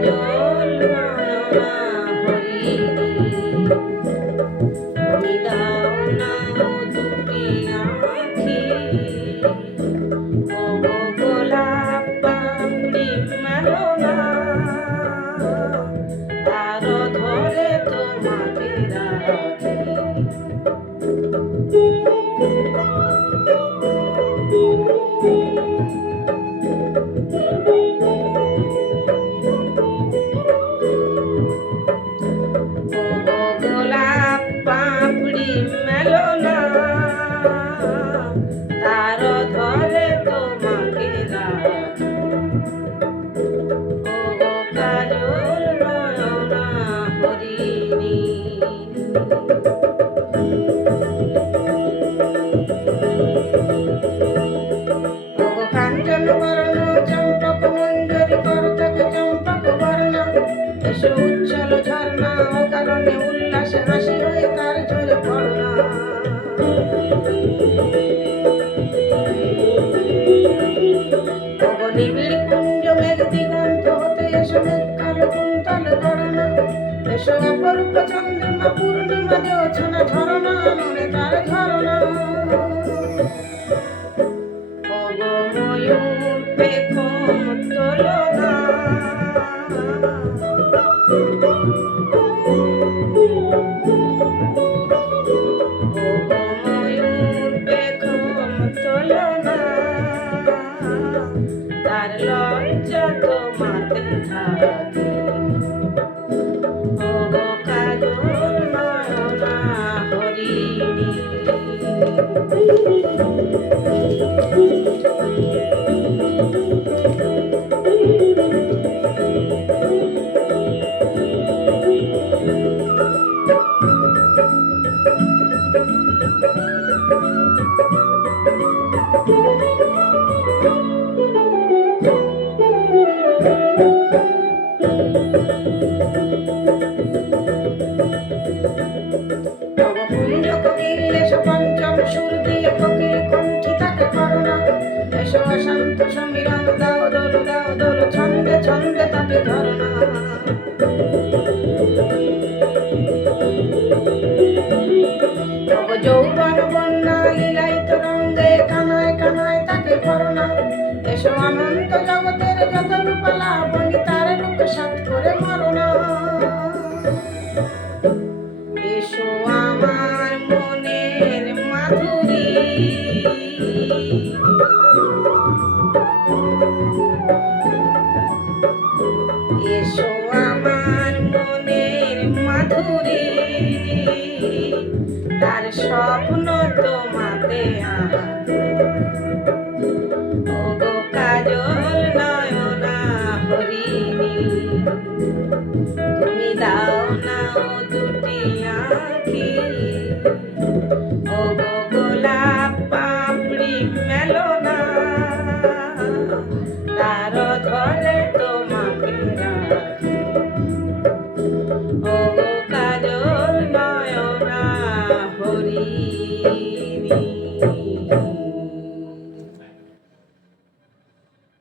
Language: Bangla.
কাজল নয়না হরিণী, তুমি দাও না দুটি আঁখি, ও গো গোলাপ পাপড়ি মেলো না, তার ধরে তোমাকে রাখি। গোলাপ পাপড়ি মেলো না, তার ধরে তোমাকে রাখি। ও গো কাজল নয়না হরিণী। ও গো কাঞ্চন বরণ চম্পক মঞ্জরি করতক চম্পক বর্ণা, এসো উচ্ছল ঝর্ণা অকারণে উল্লাসে হাসি হয়ে তার ঝরে পড়না। ও নিবিড় কুঞ্জ মেঘ দিগন্ত হতে এসো মেঘ কালো কুন্তল করোনা, এসো অপরূপ চন্দ্রিমা পূর্ণিমা জোছনা ঝরনা মনে তার ঝরনা। ও গো ময়ূর পেখম তোলো না, তার লজ্জা তোমাতে থাকে। ও গো কাজল নয়না হরিণী। কুঞ্জ কোকিল এসো পঞ্চম সুর দিয়ে কোকিল কণ্ঠী তাকে করোনা, এসো অশান্ত সমীরণ দাও দোল ছন্দে ছন্দে তাকে ধরনা। যৌবন বন্যা লীলায়িত রঙ্গে কানায় কানায় তাকে করোনা, এসো অনন্ত জগতের যত রূপালা বনি তার রূপে সাত করে মরনা। এসো আমার মনের মাধুরী, এসো আমার মনের মাধুরী, তার স্বপ্ন তোমাতে আঁকি।